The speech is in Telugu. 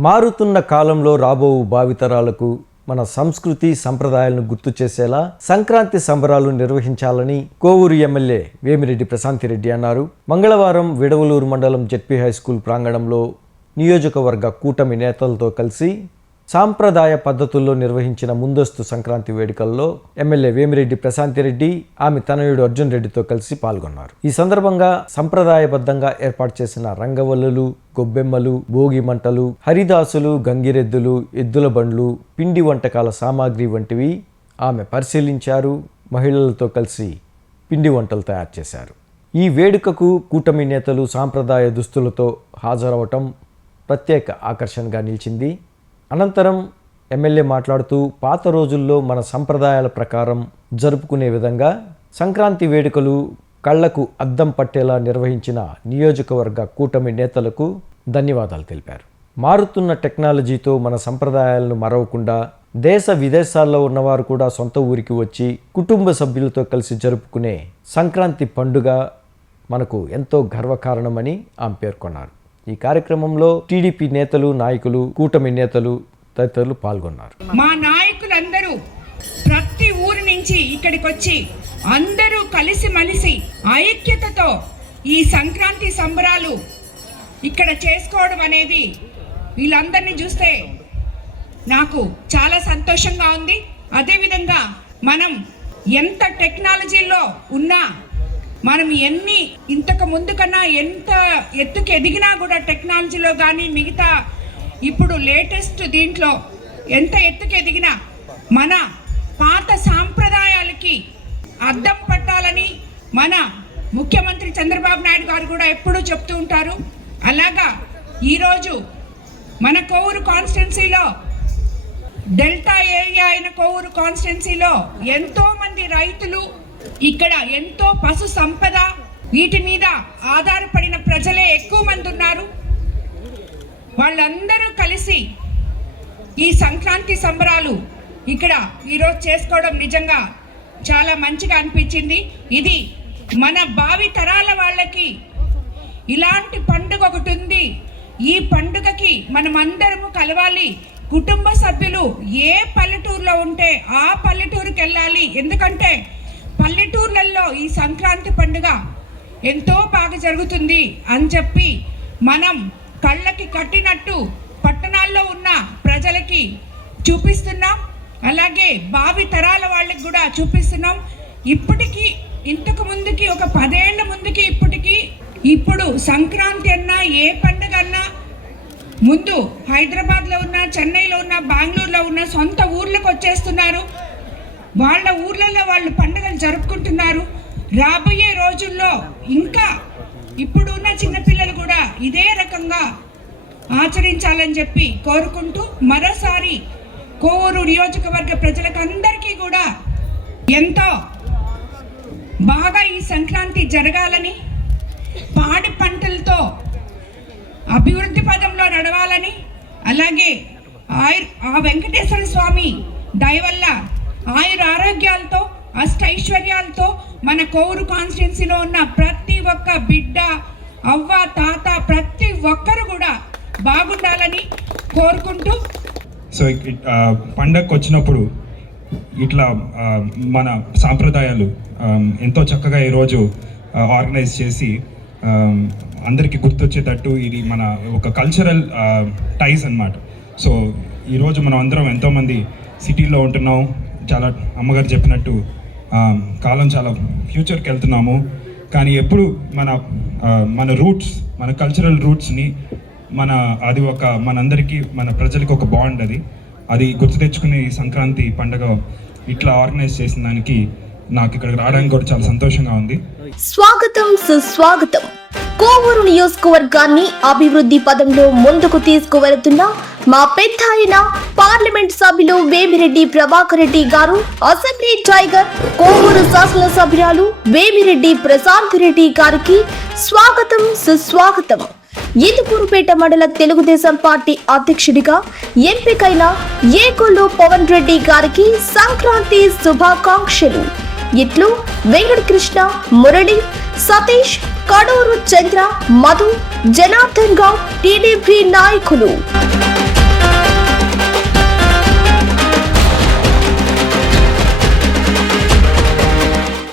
మారుతున్న కాలంలో రాబో భావితరాలకు మన సంస్కృతి సంప్రదాయాలను గుర్తు చేసేలా సంక్రాంతి సంబరాలు నిర్వహించాలని కోవూరు ఎమ్మెల్యే వేమిరెడ్డి ప్రశాంతిరెడ్డి అన్నారు. మంగళవారం విడవలూరు మండలం జెడ్పీ హై స్కూల్ ప్రాంగణంలో నియోజకవర్గ కూటమి నేతలతో కలిసి సాంప్రదాయ పద్ధతుల్లో నిర్వహించిన ముందస్తు సంక్రాంతి వేడుకల్లో ఎమ్మెల్యే వేమిరెడ్డి ప్రశాంతిరెడ్డి ఆమె తనయుడు అర్జున్ రెడ్డితో కలిసి పాల్గొన్నారు. ఈ సందర్భంగా సంప్రదాయబద్ధంగా ఏర్పాటు చేసిన రంగవల్లులు గొబ్బెమ్మలు భోగి మంటలు హరిదాసులు గంగిరెద్దులు ఎద్దుల బండ్లు పిండి వంటకాల సామాగ్రి వంటివి ఆమె పరిశీలించారు. మహిళలతో కలిసి పిండి వంటలు తయారు చేశారు. ఈ వేడుకకు కూటమి నేతలు సాంప్రదాయ దుస్తులతో హాజరవటం ప్రత్యేక ఆకర్షణగా నిలిచింది. అనంతరం ఎమ్మెల్యే మాట్లాడుతూ పాత రోజుల్లో మన సంప్రదాయాల ప్రకారం జరుపుకునే విధంగా సంక్రాంతి వేడుకలు కళ్ళకు అద్దం పట్టేలా నిర్వహించిన నియోజకవర్గ కూటమి నేతలకు ధన్యవాదాలు తెలిపారు. మారుతున్న టెక్నాలజీతో మన సంప్రదాయాలను మరవకుండా దేశ విదేశాల్లో ఉన్నవారు కూడా సొంత ఊరికి వచ్చి కుటుంబ సభ్యులతో కలిసి జరుపుకునే సంక్రాంతి పండుగ మనకు ఎంతో గర్వకారణమని ఆమె పేర్కొన్నారు. ఈ కార్యక్రమంలో టీడీపీ నేతలు నాయకులు కూటమి నేతలు తదితరులు పాల్గొన్నారు. మా నాయకులందరూ ప్రతి ఊరి నుంచి ఇక్కడికి వచ్చి అందరూ కలిసి మలిసి ఐక్యతతో ఈ సంక్రాంతి సంబరాలు ఇక్కడ చేసుకోవడం అనేది వీళ్ళందరినీ చూస్తే నాకు చాలా సంతోషంగా ఉంది. అదేవిధంగా మనం ఎంత టెక్నాలజీలో ఉన్నా మనం ఎన్ని ఇంతకు ముందు కన్నా ఎంత ఎత్తుకు ఎదిగినా కూడా టెక్నాలజీలో కానీ మిగతా ఇప్పుడు లేటెస్ట్ దీంట్లో ఎంత ఎత్తుకు ఎదిగినా మన పాత సాంప్రదాయాలకి అద్దం పట్టాలని మన ముఖ్యమంత్రి చంద్రబాబు నాయుడు గారు కూడా ఎప్పుడూ చెప్తూ ఉంటారు. అలాగా ఈరోజు మన కోవూరు కాన్స్టిట్యున్సీలో డెల్టా ఏరియా అయిన కోవూరు కాన్స్టిట్యున్సీలో ఎంతోమంది రైతులు ఇక్కడ ఎంతో పశు సంపద వీటి మీద ఆధారపడిన ప్రజలే ఎక్కువ మంది ఉన్నారు. వాళ్ళందరూ కలిసి ఈ సంక్రాంతి సంబరాలు ఇక్కడ ఈరోజు చేసుకోవడం నిజంగా చాలా మంచిగా అనిపించింది. ఇది మన భావి తరాల వాళ్ళకి ఇలాంటి పండుగ ఒకటి ఉంది. ఈ పండుగకి మనం అందరము కలవాలి. కుటుంబ సభ్యులు ఏ పల్లెటూరులో ఉంటే ఆ పల్లెటూరుకి వెళ్ళాలి. ఎందుకంటే పల్లెటూర్లలో ఈ సంక్రాంతి పండుగ ఎంతో బాగా జరుగుతుంది అని చెప్పి మనం కళ్ళకి కట్టినట్టు పట్టణాల్లో ఉన్న ప్రజలకి చూపిస్తున్నాం. అలాగే భావి తరాల వాళ్ళకి కూడా చూపిస్తున్నాం. ఇప్పటికీ ఇంతకు ముందుకి ఒక పదేళ్ళ ముందుకి ఇప్పటికీ ఇప్పుడు సంక్రాంతి అన్నా ఏ పండుగ అన్నా ముందు హైదరాబాద్లో ఉన్న చెన్నైలో ఉన్న బెంగళూరులో ఉన్న సొంత ఊర్లకు వచ్చేస్తున్నారు. వాళ్ళ ఊర్లలో వాళ్ళు పండుగలు జరుపుకుంటున్నారు. రాబోయే రోజుల్లో ఇంకా ఇప్పుడున్న చిన్నపిల్లలు కూడా ఇదే రకంగా ఆచరించాలని చెప్పి కోరుకుంటూ మరోసారి కోవూరు నియోజకవర్గ ప్రజలకు అందరికీ కూడా ఎంతో బాగా ఈ సంక్రాంతి జరగాలని పాడి పంటలతో అభివృద్ధి పదంలో నడవాలని అలాగే ఆయుర్ ఆ వెంకటేశ్వర స్వామి దయ వల్ల ఆయుర ఆరోగ్యాలతో అష్టైశ్వర్యాలతో మన కోవూరు కాన్స్టిట్యున్సీలో ఉన్న ప్రతి ఒక్క బిడ్డ అవ్వ తాత ప్రతి ఒక్కరు కూడా బాగుండాలని కోరుకుంటూ సో ఇట్- పండగకు వచ్చినప్పుడు ఇట్లా మన సాంప్రదాయాలు ఎంతో చక్కగా ఈరోజు ఆర్గనైజ్ చేసి అందరికీ గుర్తొచ్చేటట్టు ఇది మన ఒక కల్చరల్ టైస్ అన్నమాట. సో ఈరోజు మనం అందరం ఎంతోమంది సిటీలో ఉంటున్నాం. చాలా అమ్మగారు చెప్పినట్టు కాలం చాలా ఫ్యూచర్కి వెళ్తున్నాము. కానీ ఎప్పుడు మన మన రూట్స్ మన కల్చరల్ రూట్స్ని మన అది ఒక మనందరికీ మన ప్రజలకి ఒక బాండ్ అది. అది గుర్తు తెచ్చుకునే ఈ సంక్రాంతి పండగ ఇట్లా ఆర్గనైజ్ చేసిన దానికి నాకు ఇక్కడికి రావడానికి కూడా చాలా సంతోషంగా ఉంది. స్వాగతం సుస్వాగతం. కోవూరు నియోజకవర్గాన్ని అభివృద్ధి పదంలో ముందుకు తీసుకువెళుతున్న మా పెద్ద ఆయన పార్లమెంట్ సభ్యులు వేమిరెడ్డి ప్రభాకర్ రెడ్డి గారు అసెంబ్లీ టైగర్ కోవూరు శాసనసభ్యురాలు వేమిరెడ్డి ప్రశాంత్ రెడ్డి గారికి స్వాగతం సుస్వాగతం. ఈదుకూరుపేట మండల తెలుగుదేశం పార్టీ అధ్యక్షుడిగా ఎంపికైన ఏకొల్లు పవన్ రెడ్డి గారికి సంక్రాంతి శుభాకాంక్షలు. ఇట్లు వెంకటకృష్ణ మురళి సతీష్ కడూరు చంద్ర మధు జనార్దన్ గౌడ్ టీడీపీ నాయకులు.